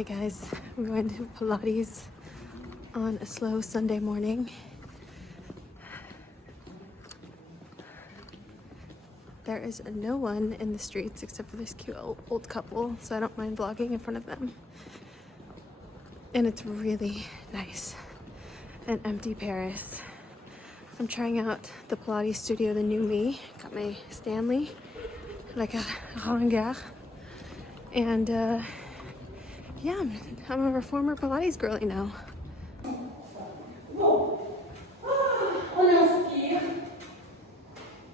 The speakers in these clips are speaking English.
Okay guys, I'm going to Pilates on a slow Sunday morning. There is no one in the streets except for this cute old couple, so I don't mind vlogging in front of them. And it's really nice and empty Paris. I'm trying out the Pilates studio, the new me. Got my Stanley, like a regard. And yeah, I'm a former Pilates girly now. Bon, on inspire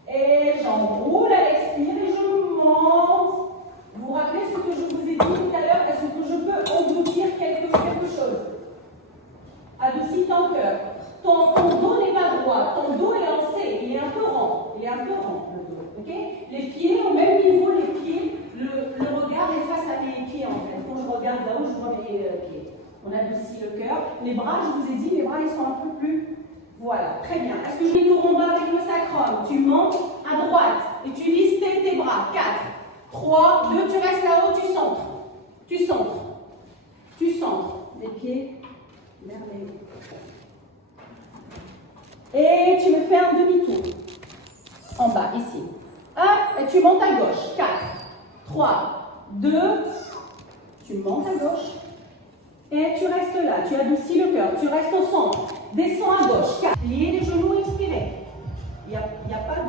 et j'enroule à l'expire et je monte. Vous vous rappelez ce que je vous ai dit tout à l'heure? Est-ce que je peux engloutir quelque chose? Adoucis ton cœur. Ton dos n'est pas droit, ton dos est lancé, il est un peu rond, le dos, ok? Les pieds au même niveau, les pieds, le regard est face à mes pieds en fait. Quand je regarde là-haut, je vois mes pieds. On adoucit le cœur. Les bras, je vous ai dit, les bras ils sont un peu plus. Voilà, très bien. Est-ce que je vais tourner en bas avec le sacrum? Tu montes à droite et tu listes tes bras. 4, 3, 2, tu restes là-haut, tu centres. Tu centres. Les pieds vers les. Et tu me fais un demi-tour. En bas, ici. Hop, et tu montes à gauche. 4, 3, 2, tu montes à gauche. Et tu restes là, tu adoucis le cœur, tu restes au centre. Descends à gauche. 4. Pliez les genoux, inspirez. Il n'y a pas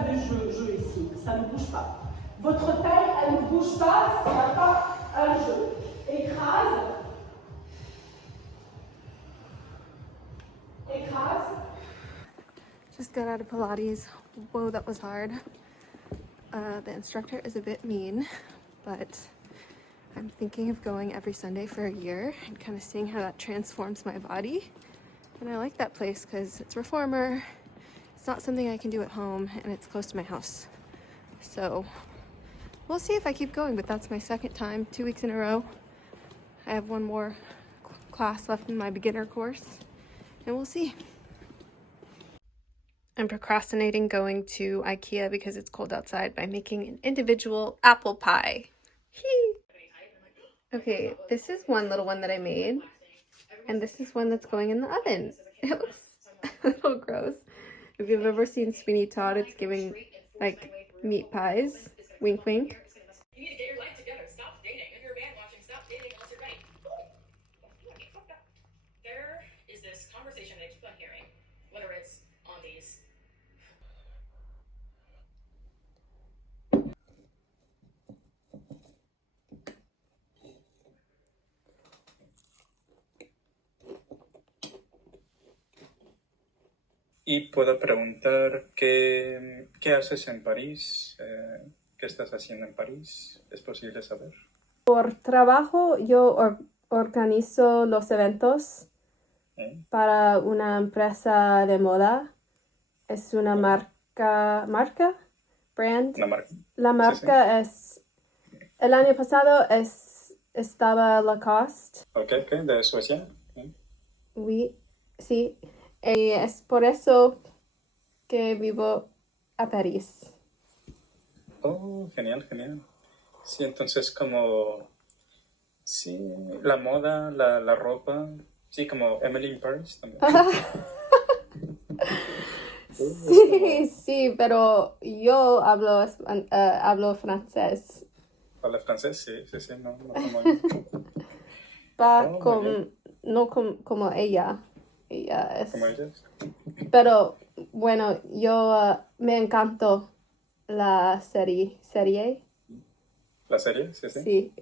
de jeu ici, ça ne bouge pas. Votre taille, elle ne bouge pas, ça n'a pas un jeu. Écrase. Just got out of Pilates. Whoa, that was hard. The instructor is a bit mean, but I'm thinking of going every Sunday for a year and kind of seeing how that transforms my body. And I like that place because it's reformer. It's not something I can do at home, and it's close to my house. So we'll see if I keep going, but that's my second time, 2 weeks in a row. I have one more class left in my beginner course, and we'll see. I'm procrastinating going to IKEA because it's cold outside by making an individual apple pie. Okay, this is one little one that I made, and this is one that's going in the oven. It looks a little gross. If you've ever seen Sweeney Todd, it's giving like meat pies. Wink, wink. You need to get your life together. Stop dating. If you're a band watching, stop dating unless you're ready. There is this conversation that I keep on hearing, whether it's on these. Y puedo preguntar qué haces en París, qué estás haciendo en París, ¿es posible saber? Por trabajo yo organizo los eventos para una empresa de moda. Es una brand. Una marca. La marca es, el año pasado estaba Lacoste. Ok, de Suecia. Oui, sí. Y es por eso que vivo a París. Oh, genial. Sí, entonces como, sí, la moda, la ropa, sí, como Emily in Paris también. Sí, pero yo hablo francés. ¿Habla francés? Sí, no como No como ella. Ella es. ¿Como ellas? Pero bueno, yo me encantó la serie. ¿La serie? Sí. Sí,